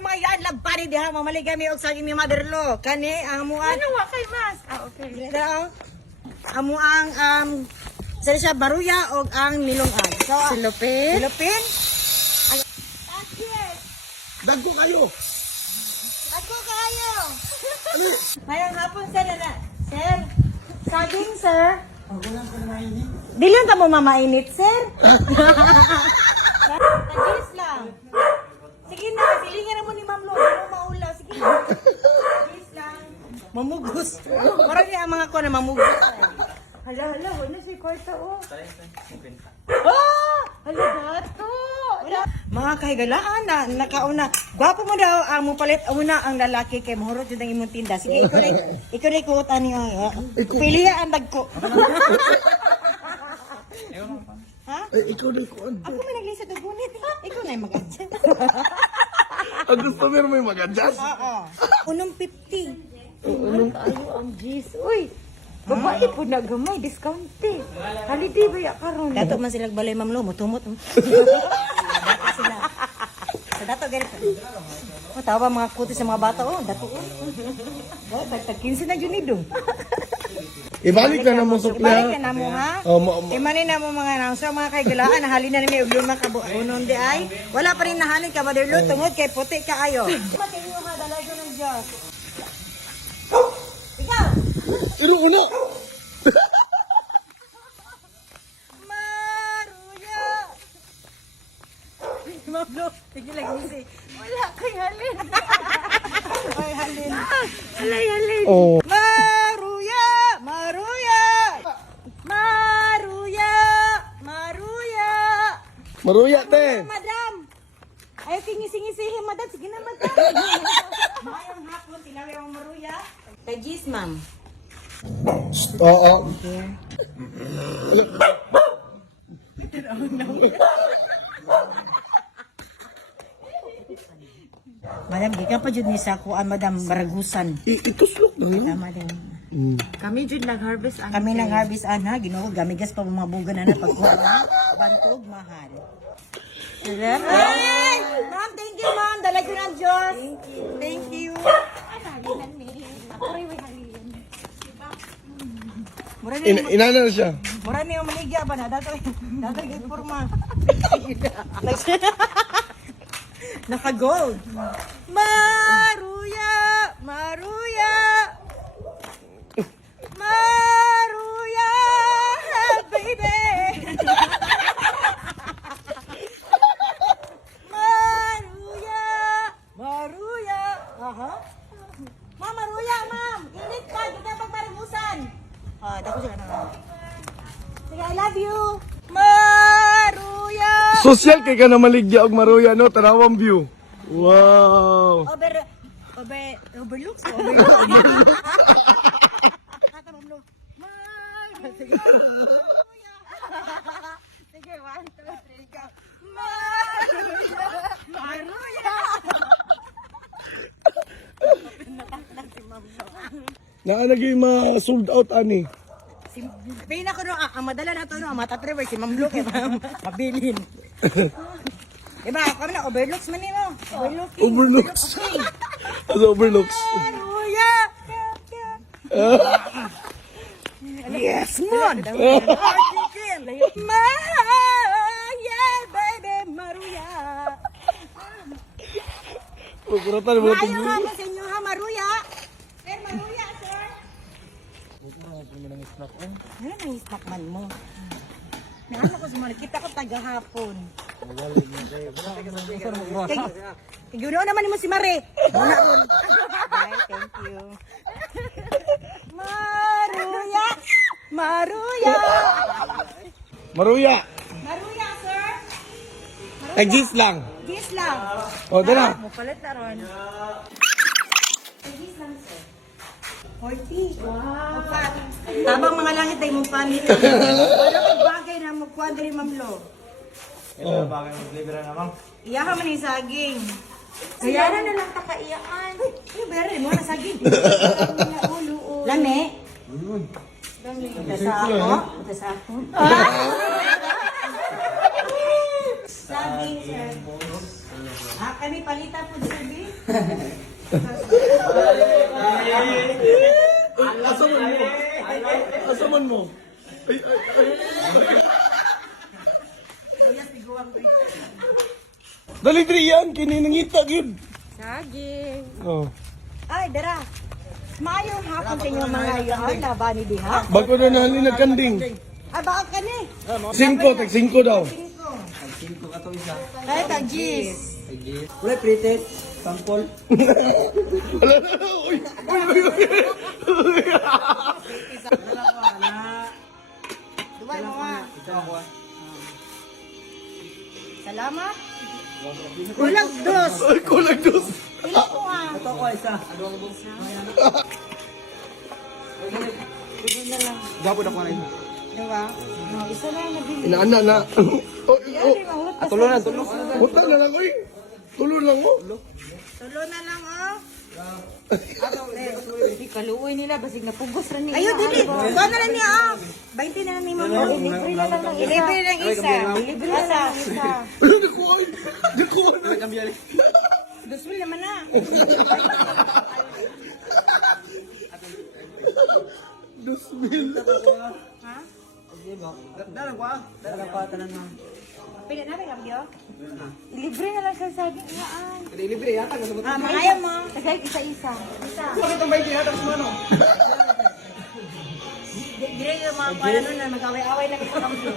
mga yan lagbari diha mamaligami og sa imi mother-in-law. Kani amuan. Ano wa kay mas? Ah, okay. Amuang sa siya baruya og ang nilungan. So, Silupin. Silupin. Dagko kayo. Ako kayo. Mayang hapon sir na. Sir, saging sir. Dili ta mo mamainit sir. Tagis lang. Sige na, silingan na mo ni Ma'am Lo. Ano maulaw? Sige na. Tagis lang. Mamugos. Parang yung mga ko na mamugos. Hala, wala si Kwarta oh. Oh! Hala, dato! Mga kahigalaan na nakauna. Gwapo mo daw ang mupalit una ang lalaki kay mahurot yun ang imong tinda. Sige, ikaw na ikuutan niyo. Pilihan ang dagko. Ha? Ay, ikaw na ikuan. Ako may naglisa dugunit. Ikaw na yung mag-adjust. Ang gusto mo may mag-adjust? Oo. Unong 50. Ano tayo ang G's? Uy, babae po na gamay, discounted. Holiday ba ya karon? Dato man sila balay Ma'am Lo, mutumot. Dato sila. Sa dato ganito. Oh, tawa mga kuti sa mga bata oh, dato oh. Tag 15 na yun idong. Ibalik na mo sa Ibalik na mo ha. Oh, Imanin na mo mga nang so mga kaigalaan nahalin na nimi og luma ka buonon di ay. Wala pa rin nahalin ka baderlo tungod kay puti ka ayo. Matinyo ka dalay ko ng Diyos. Ikaw. Iro una. Maruya. Mablo, tigil lagi si. Wala kay halin. Ay halin. Alay, alay. Oh. Maruya, Maruya. Maruya, Maruya. Maruya te. Madam. Ayaw kingisi-ngisihin, madam. Sige na, madam. Mayang hapon, tinawi ang Maruya. Kajis, ma'am. Oo. Madam, di ka pa dyan ni Sakuan, madam, baragusan. Ituslok na no? Tama din. Kami jud nag-harvest ang Kami nang harvest ana, Ginoo, gamigas pa mga buga na pagkuha na. Bantog mahal. Ay! Ma'am, thank you, ma'am. Dalag ko ng Diyos. Thank you. Mura ni Inana na siya. mura ni yung maligya ba na dato gid forma. Naka gold. Maruya, Maruya. Maruya, baby. Maruya, Maruya. Aha. Ma'am, Maruya, ma'am. Init pa, kita pagparagusan. Ah, dako sila na. Sige, I love you. Maruya. Social kay ka na maligya og Maruya no, tarawang view. Wow. Overlooks. Kata Ma'am Lo. Maruya. Sige. Sige, 1, 2, 3, go. Maruya. Maruya. Naanagay ma-sold out ani. Si Pina ko no, ang madala na to no, ang matatriver si Ma'am Lo kay mabilin. Diba, kami na overlooks man nino. Overlooks. As overlooks. Maruya. Yes, mon. Maruya, baby, Maruya. Pagkuratan mo natin. Ayaw nga sa inyo ha, Maruya. Sir, Maruya, sir. Ano nang snack man mo? Naano ko sumali, kita ko tagahapon. Kigunaw naman mo si Mare. Muna ron. Bye, thank you. Maruya! Maruya! Maruya. Maruya, sir! Tag-gis lang. Gis lang. O, dala. Mupalit na ron. Gis lang, sir. 40. Wow. Opat. Tabang mga langit ay mong panit. Wala kang bagay na magkuhan din Ma'am Lo. Oh. Iyaha man yung saging. Kaya na lang takaiyaan. Ay, bayaran mo na saging. Lami. Ito sa ako. Ito sa ako. Saging, sir. Kami palitan po Jerby. Asaman mo. Asaman mo. Ay, ay, ay. Dali diri yan, kininangita yun. Saging. Oh. Ay, dara. Maayong hapon sa inyo mga iyon. Laban ni Diha. Bago na nahali nagkanding. Ay, baka ka ni. 5, tag 5 daw. Ay, tagis. Wala pretest, sampol. Wala na, uy. Uy, uy, uy. Duway mo nga. Ito ako ah. Salamat. Kulang dos. Ay, kulang dos. Ilan mo nga. Ito ako isa. Ilan na lang. Gapon ako na isa. Diba? No, isa lang nabili. Inaana na. Oh, oh. Tulonan, tulong. Utang na lang, uy. Tulo lang, oh. Tulo na lang, oh. Hindi kaluoy nila. Basig napugos rin niya. Ayun, dili. Kuha na lang niya, ah. 20 na lang ni Ma'am Lo. Libre na lang ng isa. Libre ng isa. Libre na lang ng isa. Ay, nakuha, ay. Nakuha na. 2,000 naman na. Dos mil. Ha? Dalang ko ah. Dalang ko tanan na. Pili na, Rabio? Libre na lang sa saging ngaan. Hindi libre yata sa Ah, magayaw mo. Tagay isa-isa. Bakit ang bayi yata sa ano? Dire yung mga pala nun na mag-away-away na kita Ma'am Lo.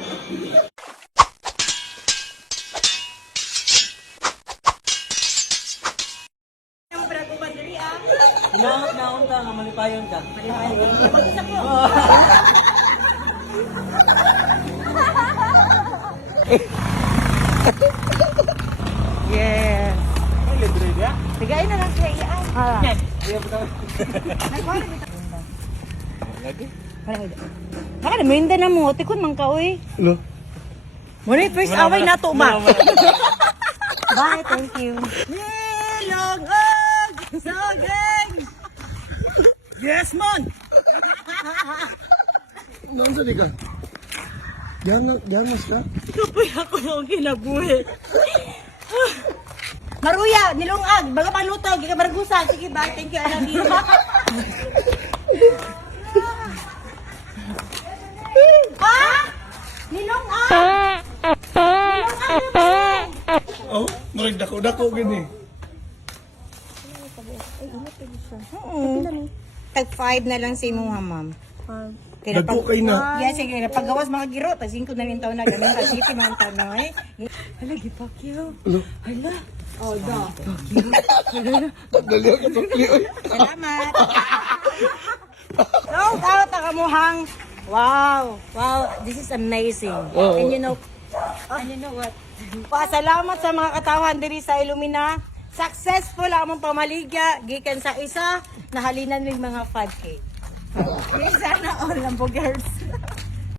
Ano mo pinaguban diri, ah? Hinahanap na unta nga malipayon ka. Mag-usap mo. Yes. Ay, libre dia. Tagay na lang sa iyaan. Iya betul. Baka na minda na mo. Tikon man ka, uy. Ano? Muna yung first away na to, ma. Bye, thank you. Nilongog! Saging! Yes, man! Naan ka? Ganas ka? Kapoy ako ng kinabuhi. Maruya, nilungag, baga paluto, giga baragusan. Sige, bye, thank you, I love you. Ha? Nilungag! Oh, marig dako-dako gini. Tag 5 na lang sa imo, ha, ma'am. Dako kay na. Yes, sige, paggawas mga giro, tag 5 na rin taon na, ganun, tag 7 mga taon na, eh. Hala, gipakyo. Ano? Hala. Dali ako sa oy. Salamat. Shout out ang kamuhang. Wow. Wow. This is amazing. Oo. And you know what? Pasalamat sa mga katawan diri sa Illumina. Successful ang among pamaligya gikan sa isa na halinan ng mga 5K. Sana all ang girls.